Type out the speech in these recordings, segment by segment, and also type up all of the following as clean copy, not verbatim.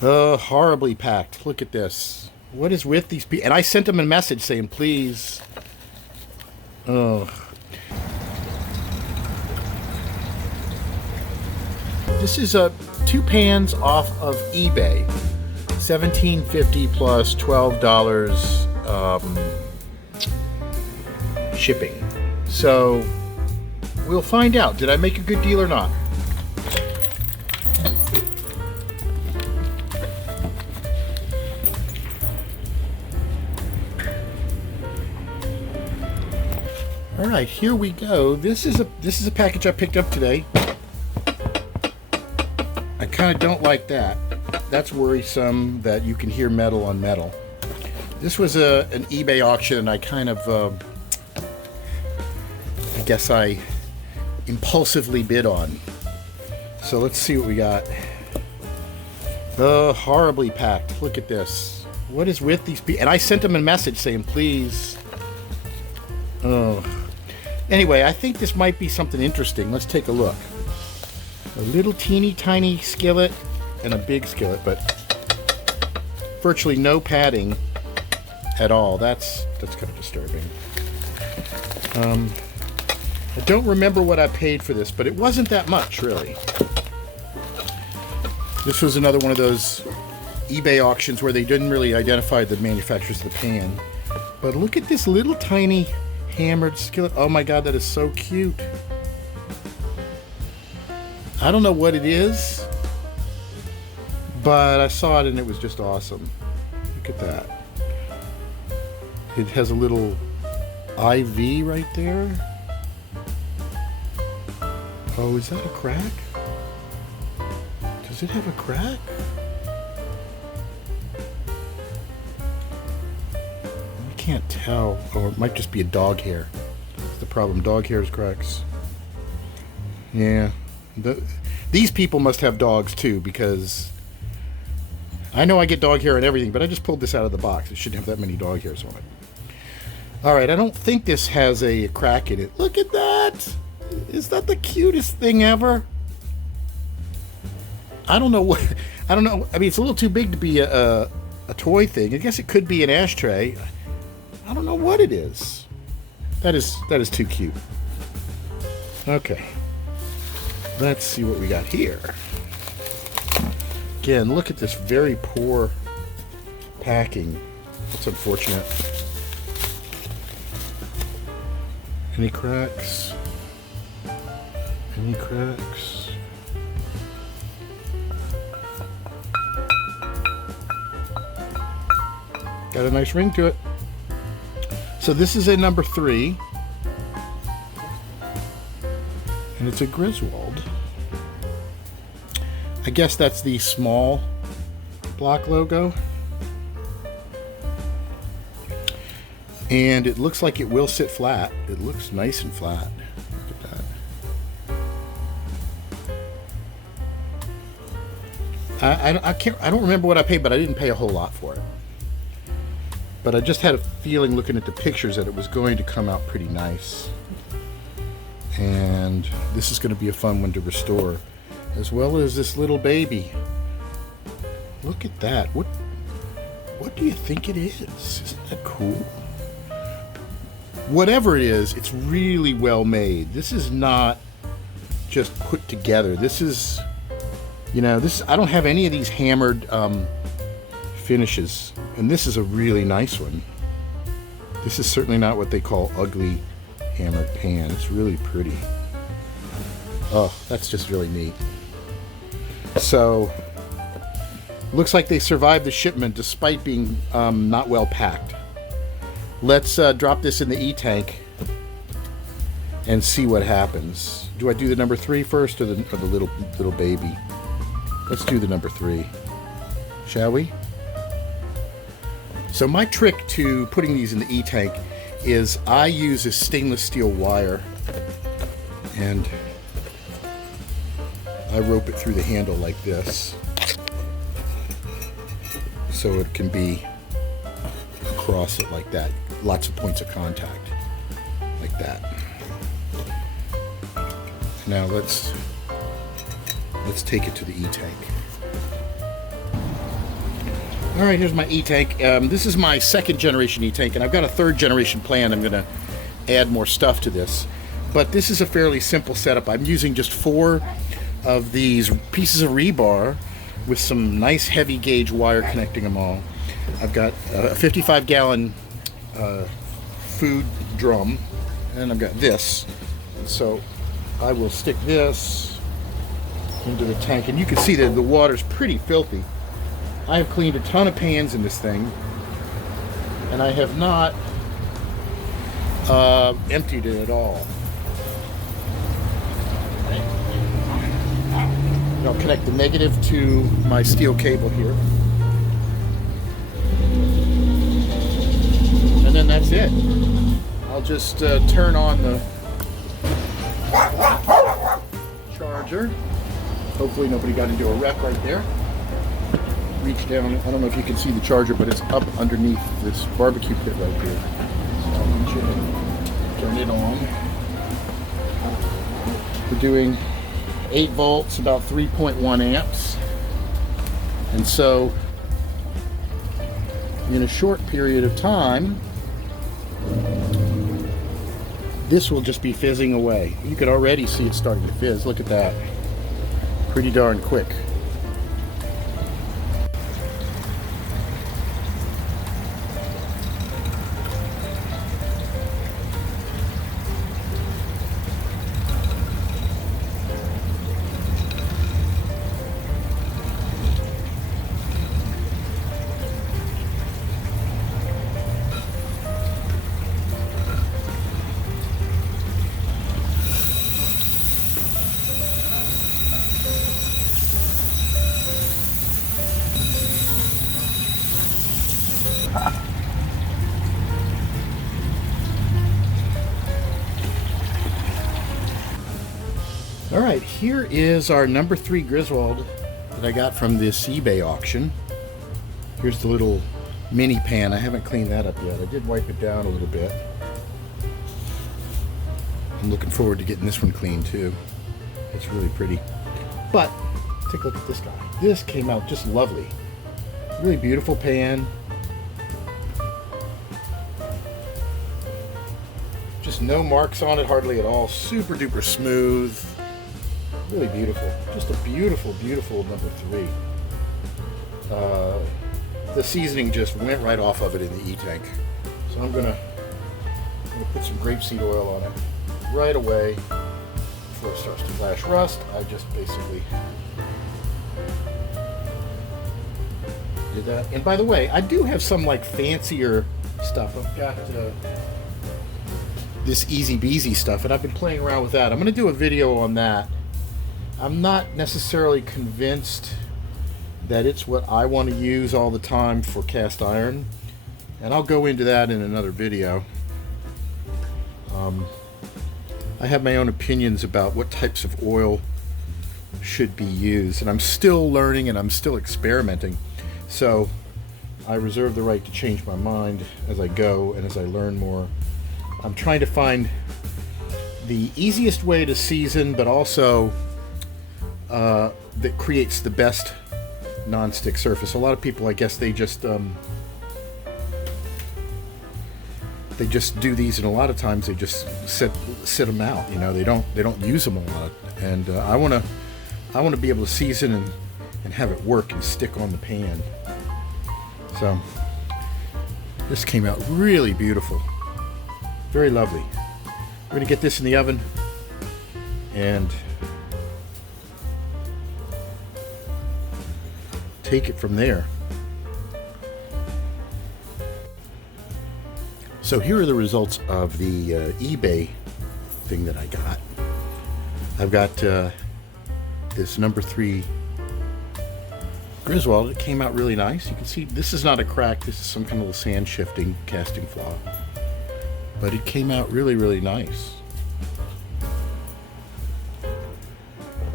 Horribly packed. Look at this. What is with these people? And I sent them a message saying, please. Oh. This is two pans off of eBay. $17.50 plus $12 shipping. So we'll find out. Did I make a good deal or not? All right, here we go. This is a package I picked up today. I kind of don't like that. That's worrisome that you can hear metal on metal. This was an eBay auction, and I kind of, I guess I impulsively bid on. So let's see what we got. Horribly packed. Look at this. What is with these people? And I sent them a message saying, please. Oh. Anyway, I think this might be something interesting. Let's take a look. A little teeny tiny skillet and a big skillet, but virtually no padding at all. That's kind of disturbing. I don't remember what I paid for this, but it wasn't that much, really. This was another one of those eBay auctions where they didn't really identify the manufacturers of the pan. But look at this little tiny hammered skillet. Oh my god, that is so cute. I don't know what it is, but I saw it and it was just awesome. Look at that. It has a little IV right there. Oh, is that a crack? Does it have a crack? I can't tell. Oh, it might just be a dog hair. That's the problem. Dog hairs cracks. Yeah. These people must have dogs too, because I know I get dog hair and everything, but I just pulled this out of the box. It shouldn't have that many dog hairs on it. Alright, I don't think this has a crack in it. Look at that! Is that the cutest thing ever? I don't know what... I don't know. I mean, it's a little too big to be a toy thing. I guess it could be an ashtray. I don't know what it is. That is too cute. Okay. Let's see what we got here. Again, look at this very poor packing. It's unfortunate. Any cracks? Any cracks? Got a nice ring to it. So this is a number 3. And it's a Griswold. I guess that's the small block logo. And it looks like it will sit flat. It looks nice and flat. Look at that. I don't remember what I paid, but I didn't pay a whole lot for it. But I just had a feeling looking at the pictures that it was going to come out pretty nice. And this is going to be a fun one to restore, as well as this little baby. Look at that. What do you think it is? Isn't that cool? Whatever it is, it's really well made. This is not just put together. This is, you know, I don't have any of these hammered finishes, and this is a really nice one. This is certainly not what they call ugly hammered pan. It's really pretty. Oh, that's just really neat. So, looks like they survived the shipment despite being not well packed. Let's drop this in the E-tank and see what happens. Do I do the number 3 first, or the little baby? Let's do the number 3, shall we? So my trick to putting these in the E-tank is I use a stainless steel wire, and I rope it through the handle like this, so it can be across it like that. Lots of points of contact like that. Now let's take it to the E-tank. All right, here's my E-tank. This is my second generation E-tank, and I've got a third generation plan. I'm gonna add more stuff to this. But this is a fairly simple setup. I'm using just 4 of these pieces of rebar with some nice heavy gauge wire connecting them all. I've got a 55-gallon food drum, and I've got this. So I will stick this into the tank, and you can see that the water's pretty filthy. I have cleaned a ton of pans in this thing, and I have not emptied it at all. I'll connect the negative to my steel cable here. And then that's it. I'll just turn on the charger. Hopefully nobody got into a wreck right there. Reach down. I don't know if you can see the charger, but it's up underneath this barbecue pit right here. So I'll reach in and turn it on. We're doing 8 volts, about 3.1 amps. And so, in a short period of time, this will just be fizzing away. You could already see it starting to fizz. Look at that. Pretty darn quick. All right, here is our number 3 Griswold that I got from this eBay auction. Here's the little mini pan. I haven't cleaned that up yet. I did wipe it down a little bit. I'm looking forward to getting this one clean too. It's really pretty. But take a look at this guy. This came out just lovely. Really beautiful pan. Just no marks on it hardly at all. Super duper smooth. Really beautiful. Just a beautiful, beautiful number 3. The seasoning just went right off of it in the E-tank. So I'm gonna put some grapeseed oil on it right away before it starts to flash rust. I just basically did that. And by the way, I do have some like fancier stuff. I've got this Easy Beasy stuff, and I've been playing around with that. I'm gonna do a video on that. I'm not necessarily convinced that it's what I want to use all the time for cast iron, and I'll go into that in another video. I have my own opinions about what types of oil should be used, and I'm still learning and I'm still experimenting, so I reserve the right to change my mind as I go and as I learn more. I'm trying to find the easiest way to season, but also that creates the best non-stick surface. A lot of people, I guess, they just do these, and a lot of times they just sit them out. You know, they don't use them a lot. And I want to be able to season and have it work and stick on the pan. So this came out really beautiful, very lovely. We're gonna get this in the oven and take it from there. So here are the results of the eBay thing that I got. I've got this number 3 Griswold. It came out really nice. You can see this is not a crack. This is some kind of sand shifting casting flaw. But it came out really, really nice.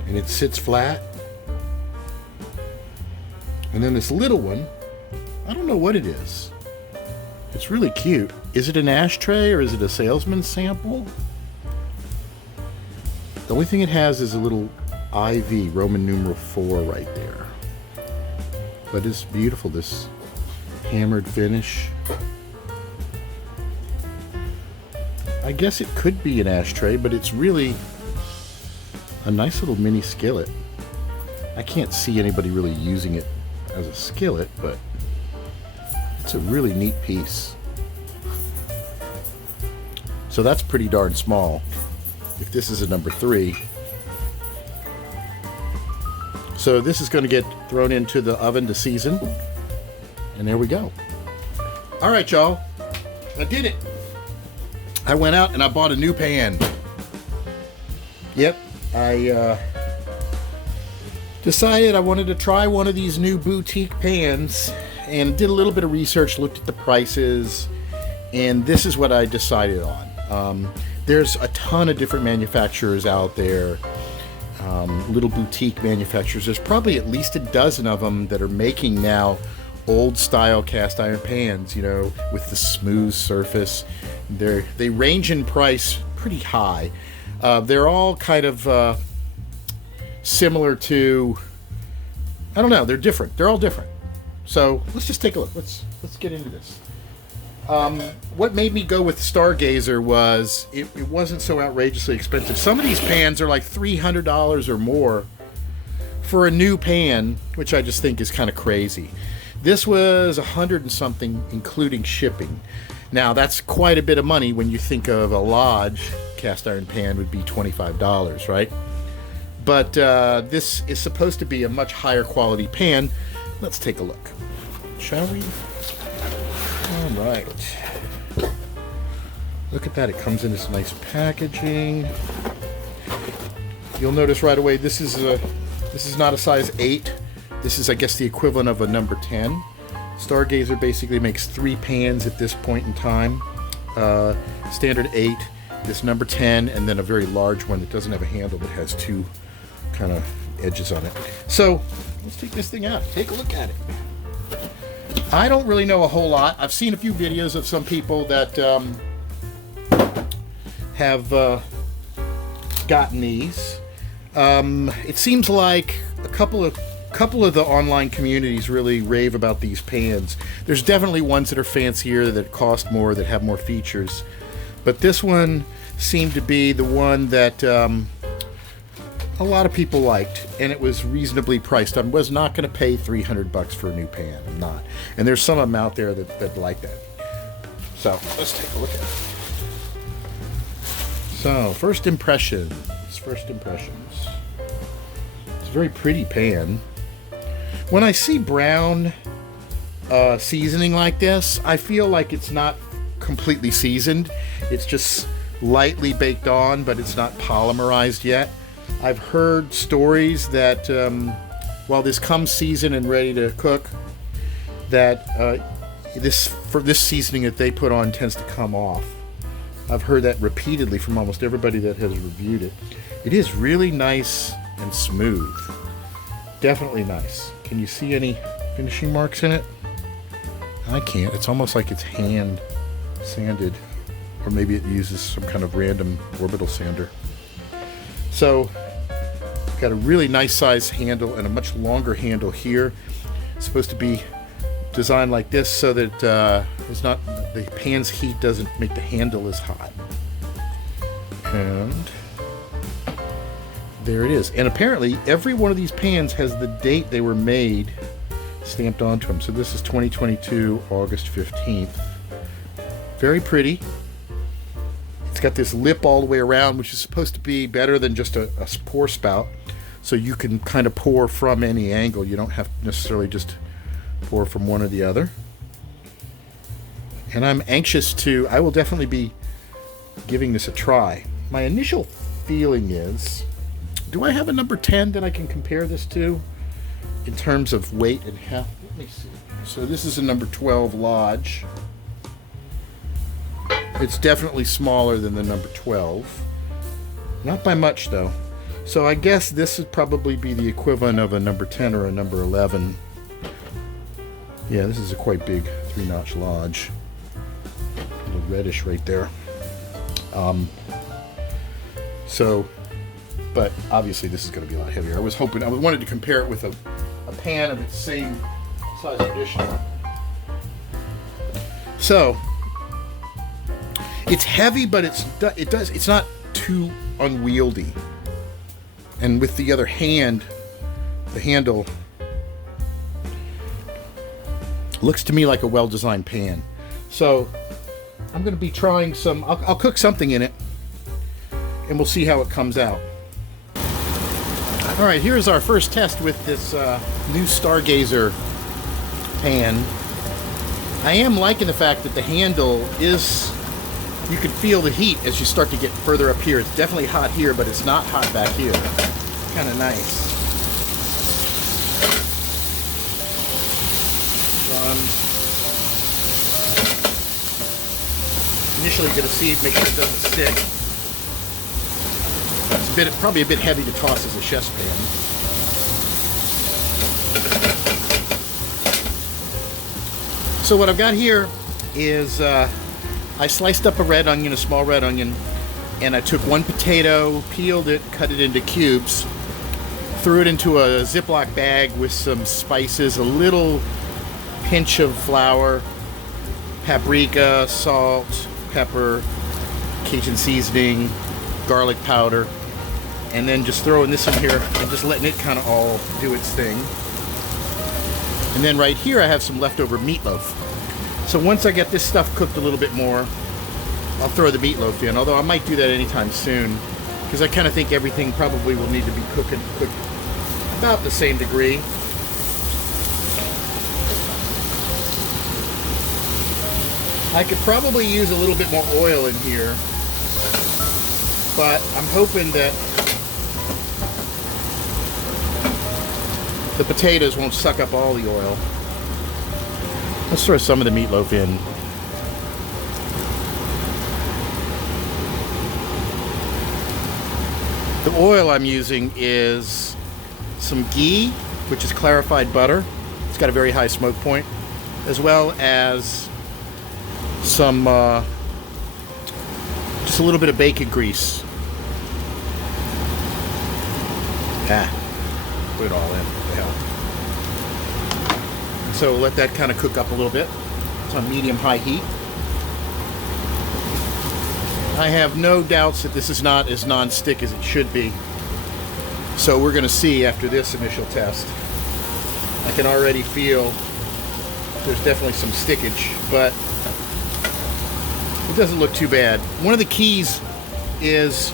And it sits flat. And then this little one, I don't know what it is. It's really cute. Is it an ashtray or is it a salesman's sample? The only thing it has is a little IV, Roman numeral 4 right there. But it's beautiful, this hammered finish. I guess it could be an ashtray, but it's really a nice little mini skillet. I can't see anybody really using it as a skillet, but it's a really neat piece. So that's pretty darn small. If this is a number 3. So this is going to get thrown into the oven to season. And there we go. All right, y'all. I did it. I went out and I bought a new pan. Yep, I decided I wanted to try one of these new boutique pans and did a little bit of research, looked at the prices, and this is what I decided on. There's a ton of different manufacturers out there, little boutique manufacturers. There's probably at least a dozen of them that are making now old style cast iron pans, you know, with the smooth surface. They range in price pretty high. They're all kind of similar to, I don't know, they're different. They're all different. So let's just take a look. Let's get into this. What made me go with Stargazer was it wasn't so outrageously expensive. Some of these pans are like $300 or more for a new pan, which I just think is kind of crazy. This was $100 and something, including shipping. Now that's quite a bit of money when you think of a Lodge cast iron pan would be $25, right? But this is supposed to be a much higher quality pan. Let's take a look, shall we? All right. Look at that. It comes in this nice packaging. You'll notice right away this is not a size 8. This is, I guess, the equivalent of a number 10. Stargazer basically makes 3 pans at this point in time. Standard 8, this number 10, and then a very large one that doesn't have a handle but has 2 kind of edges on it. So let's take this thing out. Take a look at it. I don't really know a whole lot. I've seen a few videos of some people that have gotten these. It seems like a couple of the online communities really rave about these pans. There's definitely ones that are fancier, that cost more, that have more features. But this one seemed to be the one that a lot of people liked, and it was reasonably priced. I was not going to pay $300 for a new pan. I'm not. And there's some of them out there that like that. So let's take a look at it. So first impressions. It's a very pretty pan. When I see brown seasoning like this, I feel like it's not completely seasoned. It's just lightly baked on, but it's not polymerized yet. I've heard stories that while this comes seasoned and ready to cook, that this seasoning that they put on tends to come off. I've heard that repeatedly from almost everybody that has reviewed it. It is really nice and smooth. Definitely nice. Can you see any finishing marks in it? I can't. It's almost like it's hand sanded, or maybe it uses some kind of random orbital sander. So, got a really nice size handle and a much longer handle here. It's supposed to be designed like this so that the pan's heat doesn't make the handle as hot. And there it is. And apparently every one of these pans has the date they were made stamped onto them. So this is 2022, August 15th. Very pretty. It's got this lip all the way around, which is supposed to be better than just a pour spout. So you can kind of pour from any angle. You don't have to necessarily just pour from one or the other. And I'm anxious I will definitely be giving this a try. My initial feeling is, do I have a number 10 that I can compare this to in terms of weight and heft? Let me see. So this is a number 12 Lodge. It's definitely smaller than the number 12. Not by much though. So I guess this would probably be the equivalent of a number 10 or a number 11. Yeah, this is a quite big 3-notch Lodge. A little reddish right there. But obviously this is going to be a lot heavier. I wanted to compare it with a pan of its same size traditional. So it's heavy, but it's not too unwieldy. And with the other hand, the handle looks to me like a well-designed pan. So I'm going to be trying some. I'll cook something in it, and we'll see how it comes out. All right, here's our first test with this new Stargazer pan. I am liking the fact that the handle is, you can feel the heat as you start to get further up here. It's definitely hot here, but it's not hot back here. Kind of nice. So I'm initially going to see, make sure it doesn't stick. It's probably a bit heavy to toss as a chef's pan. So what I've got here is I sliced up a small red onion, and I took one potato, peeled it, cut it into cubes, threw it into a Ziploc bag with some spices, a little pinch of flour, paprika, salt, pepper, Cajun seasoning, garlic powder, and then just throwing this in here and just letting it kind of all do its thing. And then right here I have some leftover meatloaf. So once I get this stuff cooked a little bit more, I'll throw the meatloaf in, although I might do that anytime soon, because I kind of think everything probably will need to be cooked about the same degree. I could probably use a little bit more oil in here, but I'm hoping that the potatoes won't suck up all the oil. Let's throw some of the meatloaf in. The oil I'm using is some ghee, which is clarified butter. It's got a very high smoke point, as well as some, just a little bit of bacon grease. Put it all in. What the hell? So let that kind of cook up a little bit. It's on medium-high heat. I have no doubts that this is not as non-stick as it should be. So we're going to see after this initial test. I can already feel there's definitely some stickage, but it doesn't look too bad. One of the keys is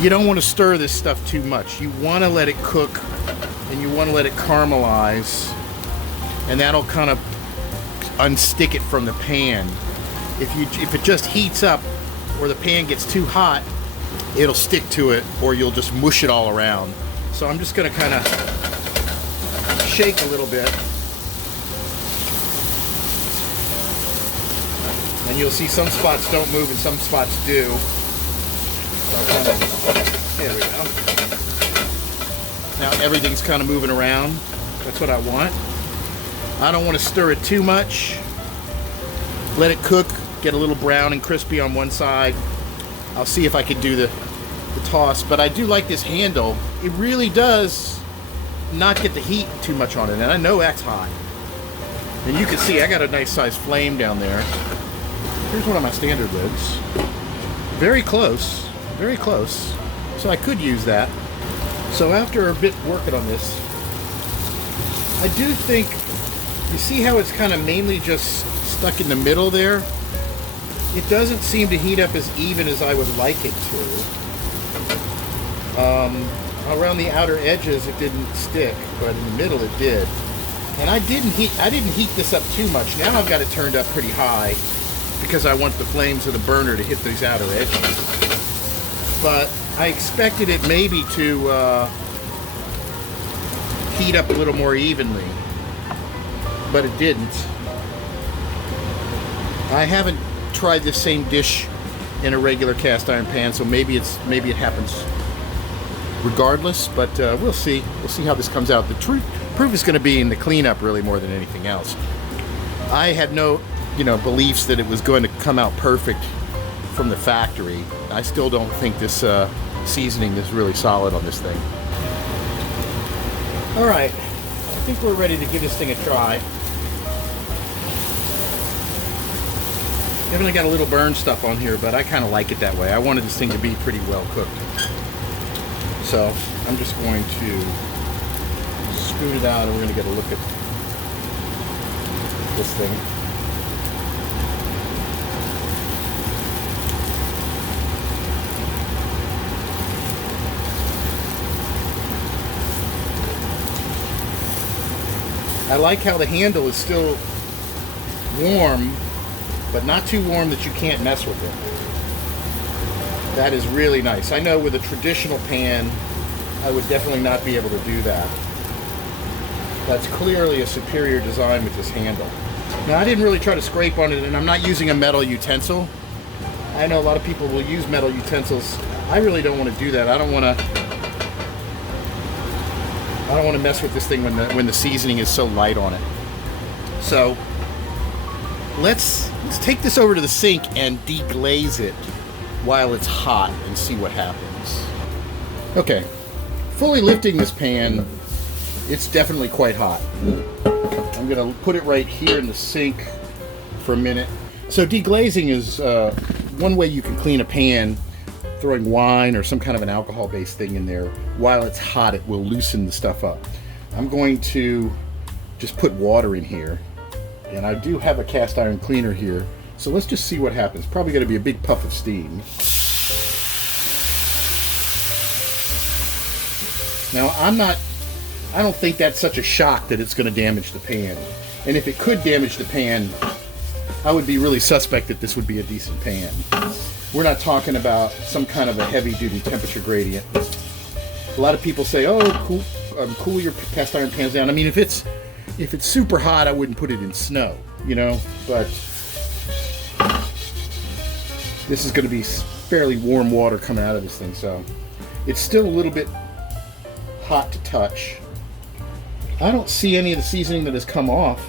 you don't want to stir this stuff too much. You want to let it cook, and you want to let it caramelize, and that'll kind of unstick it from the pan. If it just heats up or the pan gets too hot, it'll stick to it, or you'll just mush it all around. So I'm just going to kind of shake a little bit, and you'll see some spots don't move and some spots do. There we go. Now everything's kind of moving around. That's what I want. I don't want to stir it too much. Let it cook, get a little brown and crispy on one side. I'll see if I can do the toss, but I do like this handle. It really does not get the heat too much on it, and I know that's hot. And you can see I got a nice sized flame down there. Here's one of my standard lids. Very close. Very close. So I could use that. So after a bit working on this, I do think, you see how it's kind of mainly just stuck in the middle there? It doesn't seem to heat up as even as I would like it to. Around the outer edges it didn't stick, but in the middle it did. And I didn't heat this up too much. Now I've got it turned up pretty high because I want the flames of the burner to hit these outer edges. But I expected it maybe to heat up a little more evenly, but it didn't. I haven't tried this same dish in a regular cast iron pan, so maybe it happens regardless, but we'll see. We'll see how this comes out. The proof is going to be in the cleanup really more than anything else. I had no, beliefs that it was going to come out perfect from the factory. I still don't think this seasoning is really solid on this thing. All right, I think we're ready to give this thing a try. Definitely got a little burn stuff on here, but I kind of like it that way. I wanted this thing to be pretty well cooked. So I'm just going to scoot it out and we're going to get a look at this thing. I like how the handle is still warm, but not too warm that you can't mess with it. That is really nice. I know with a traditional pan, I would definitely not be able to do that. That's clearly a superior design with this handle. Now, I didn't really try to scrape on it, and I'm not using a metal utensil. I know a lot of people will use metal utensils. I really don't want to do that. I don't want to mess with this thing when the seasoning is so light on it. So let's take this over to the sink and deglaze it while it's hot and see what happens. Okay, fully lifting this pan, it's definitely quite hot. I'm gonna put it right here in the sink for a minute. So deglazing is one way you can clean a pan. Throwing wine or some kind of an alcohol-based thing in there. While it's hot, it will loosen the stuff up. I'm going to just put water in here. And I do have a cast iron cleaner here. So let's just see what happens. Probably going to be a big puff of steam. Now, I don't think that's such a shock that it's going to damage the pan. And if it could damage the pan, I would be really suspect that this would be a decent pan. We're not talking about some kind of a heavy-duty temperature gradient. A lot of people say, "Oh, cool your cast iron pans down." I mean, if it's super hot, I wouldn't put it in snow, you know. But this is going to be fairly warm water coming out of this thing, so it's still a little bit hot to touch. I don't see any of the seasoning that has come off.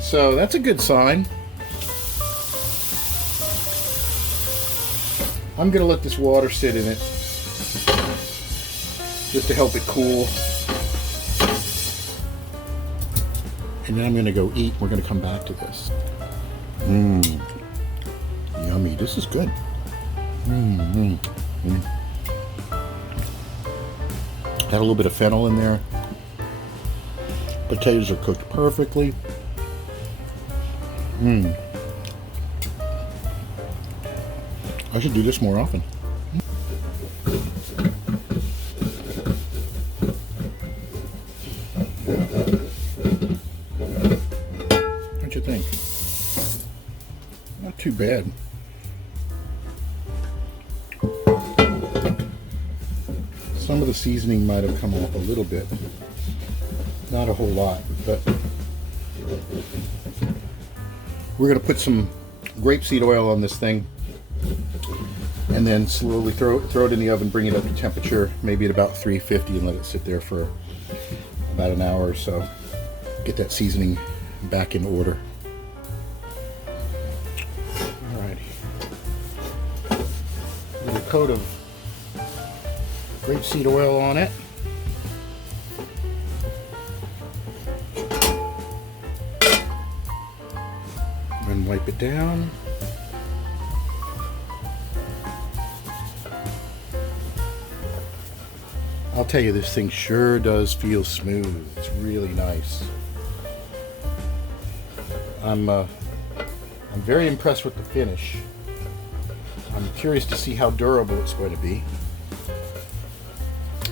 So that's a good sign. I'm going to let this water sit in it just to help it cool. And then I'm going to go eat. We're going to come back to this. Yummy. This is good. Had a little bit of fennel in there. Potatoes are cooked perfectly. I should do this more often. What'd you think? Not too bad. Some of the seasoning might have come off a little bit. Not a whole lot, but we're going to put some grapeseed oil on this thing and then slowly throw it in the oven, bring it up to temperature, maybe at about 350, and let it sit there for about an hour or so. Get that seasoning back in order. Alrighty. A little coat of grapeseed oil on it. And wipe it down. I'll tell you, this thing sure does feel smooth. It's really nice. I'm very impressed with the finish. I'm curious to see how durable it's going to be.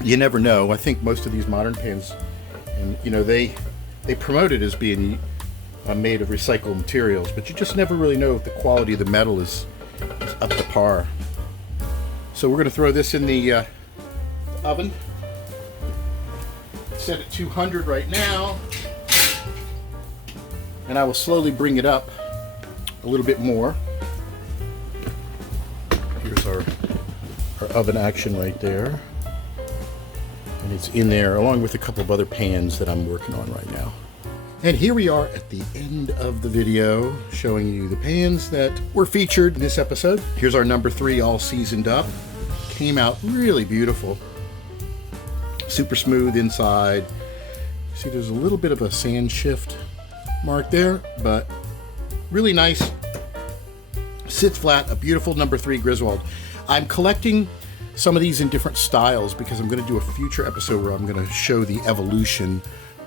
You never know. I think most of these modern pans, and you know, they promote it as being made of recycled materials, but you just never really know if the quality of the metal is up to par. So we're going to throw this in the oven. Set at 200 right now, and I will slowly bring it up a little bit more. Here's our oven action right there, and it's in there along with a couple of other pans that I'm working on right now. And here we are at the end of the video, showing you the pans that were featured in this episode. Here's our number 3 all seasoned up came out really beautiful. Super smooth inside. See, there's a little bit of a sand shift mark there, but really nice. Sits flat, a beautiful number 3 Griswold. I'm collecting some of these in different styles because I'm going to do a future episode where I'm going to show the evolution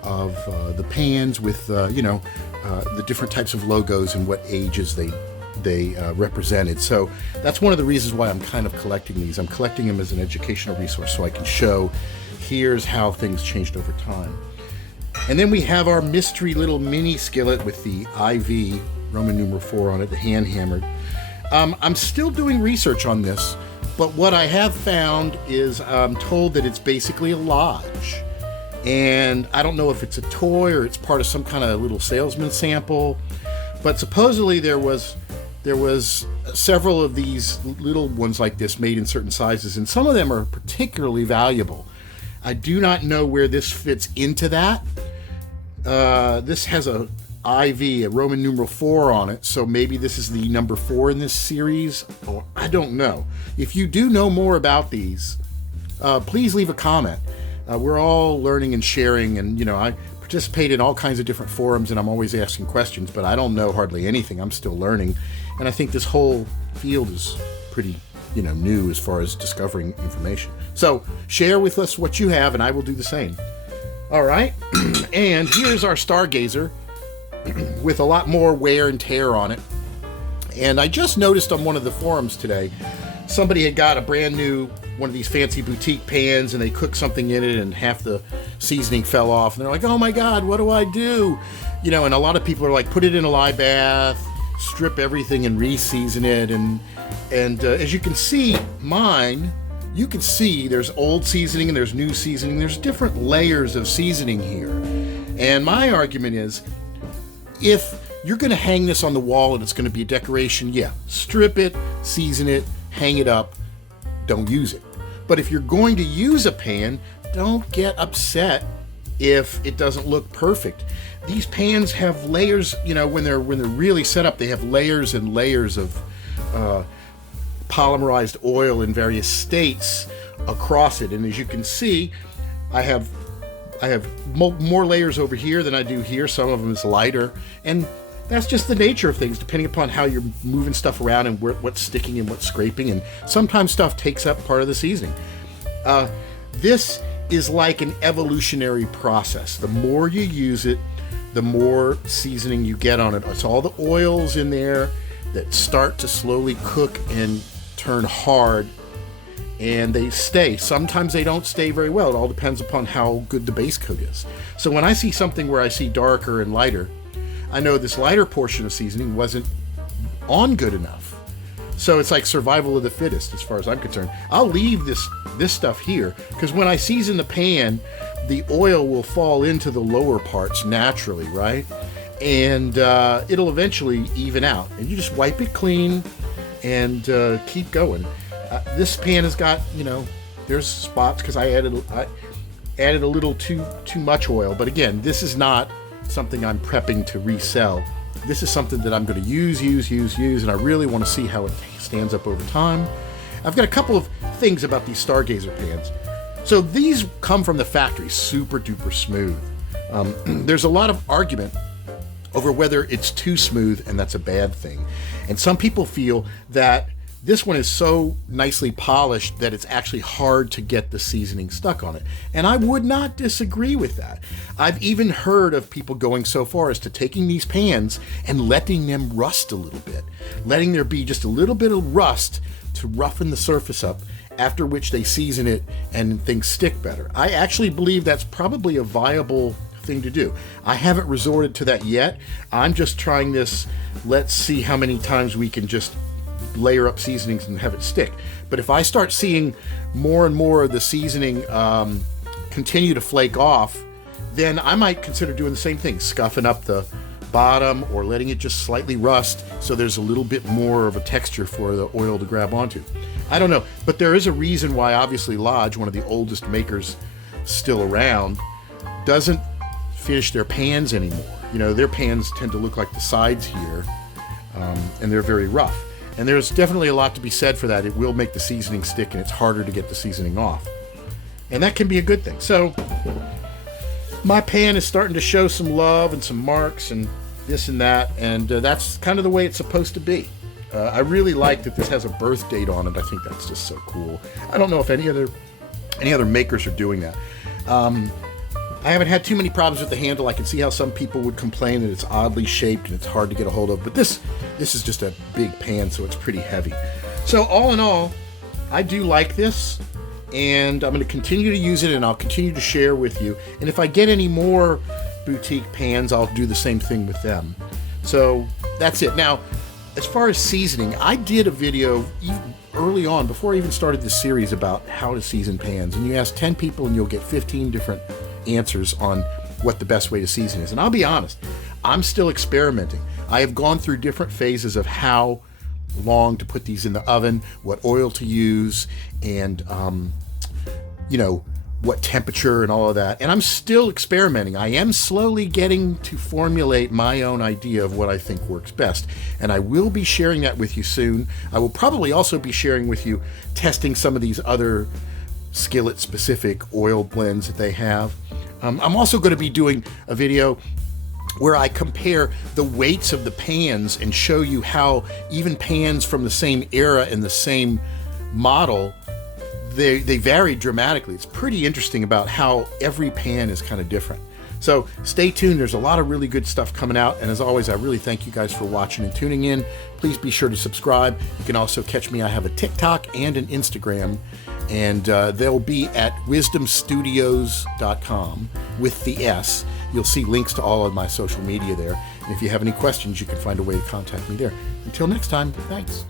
of the pans with, the different types of logos and what ages they represented. So that's one of the reasons why I'm kind of collecting these. I'm collecting them as an educational resource so I can show here's how things changed over time. And then we have our mystery little mini skillet with the IV, Roman numeral 4 on it, the hand hammered. I'm still doing research on this, but what I have found is I'm told that it's basically a lodge. And I don't know if it's a toy or it's part of some kind of little salesman sample, but supposedly there was several of these little ones like this made in certain sizes, and some of them are particularly valuable. I do not know where this fits into that. This has a IV, a Roman numeral 4 on it, so maybe this is the number 4 in this series, or I don't know. If you do know more about these, please leave a comment. We're all learning and sharing, and I participate in all kinds of different forums, and I'm always asking questions, but I don't know hardly anything. I'm still learning, and I think this whole field is pretty new as far as discovering information. So share with us what you have, and I will do the same. All right, and here's our Stargazer with a lot more wear and tear on it. And I just noticed on one of the forums today, somebody had got a brand new one of these fancy boutique pans, and they cooked something in it and half the seasoning fell off, and they're like, oh my god, what do I do? And a lot of people are like, put it in a lye bath, strip everything and re-season it. And as you can see, mine, you can see there's old seasoning and there's new seasoning. There's different layers of seasoning here. And my argument is, if you're going to hang this on the wall and it's going to be a decoration, yeah, strip it, season it, hang it up, don't use it. But if you're going to use a pan, don't get upset if it doesn't look perfect. These pans have layers, when they're really set up, they have layers and layers of polymerized oil in various states across it. And as you can see, I have more layers over here than I do here. Some of them is lighter, and that's just the nature of things, depending upon how you're moving stuff around and what's sticking and what's scraping. And sometimes stuff takes up part of the seasoning. This is like an evolutionary process. The more you use it, the more seasoning you get on it. It's all the oils in there that start to slowly cook and turn hard, and they stay. Sometimes they don't stay very well. It all depends upon how good the base coat is. So when I see something where I see darker and lighter, I know this lighter portion of seasoning wasn't on good enough. So it's like survival of the fittest as far as I'm concerned. I'll leave this stuff here because when I season the pan, the oil will fall into the lower parts naturally, right? And it'll eventually even out. And you just wipe it clean and keep going. This pan has got, there's spots because I added a little too much oil. But again, this is not something I'm prepping to resell. This is something that I'm going to use, and I really want to see how it stands up over time. I've got a couple of things about these Stargazer pans. So these come from the factory, super duper smooth. There's a lot of argument over whether it's too smooth, and that's a bad thing. And some people feel that this one is so nicely polished that it's actually hard to get the seasoning stuck on it. And I would not disagree with that. I've even heard of people going so far as to taking these pans and letting them rust a little bit, letting there be just a little bit of rust to roughen the surface up, after which they season it and things stick better. I actually believe that's probably a viable thing to do. I haven't resorted to that yet. I'm just trying this, let's see how many times we can just layer up seasonings and have it stick. But if I start seeing more and more of the seasoning continue to flake off, then I might consider doing the same thing, scuffing up the bottom or letting it just slightly rust so there's a little bit more of a texture for the oil to grab onto. I don't know, but there is a reason why obviously Lodge, one of the oldest makers still around, doesn't finish their pans anymore. Their pans tend to look like the sides here, and they're very rough. And there's definitely a lot to be said for that. It will make the seasoning stick, and it's harder to get the seasoning off. And that can be a good thing. So my pan is starting to show some love and some marks and this and that, and that's kind of the way it's supposed to be. I really like that this has a birth date on it. I think that's just so cool. I don't know if any other makers are doing that. I haven't had too many problems with the handle. I can see how some people would complain that it's oddly shaped and it's hard to get a hold of, but this is just a big pan, so it's pretty heavy. So all in all, I do like this, and I'm going to continue to use it, and I'll continue to share with you. And if I get any more boutique pans, I'll do the same thing with them. So that's it. Now, as far as seasoning, I did a video early on, before I even started this series, about how to season pans. And you ask 10 people and you'll get 15 different answers on what the best way to season is. And I'll be honest, I'm still experimenting. I have gone through different phases of how long to put these in the oven, what oil to use, and what temperature and all of that. And I'm still experimenting. I am slowly getting to formulate my own idea of what I think works best. And I will be sharing that with you soon. I will probably also be sharing with you testing some of these other skillet specific oil blends that they have. I'm also going to be doing a video where I compare the weights of the pans and show you how even pans from the same era and the same model, they vary dramatically. It's pretty interesting about how every pan is kind of different. So stay tuned. There's a lot of really good stuff coming out. And as always, I really thank you guys for watching and tuning in. Please be sure to subscribe. You can also catch me. I have a TikTok and an Instagram, and they'll be at wisdomstudios.com with the S. You'll see links to all of my social media there. And if you have any questions, you can find a way to contact me there. Until next time, thanks.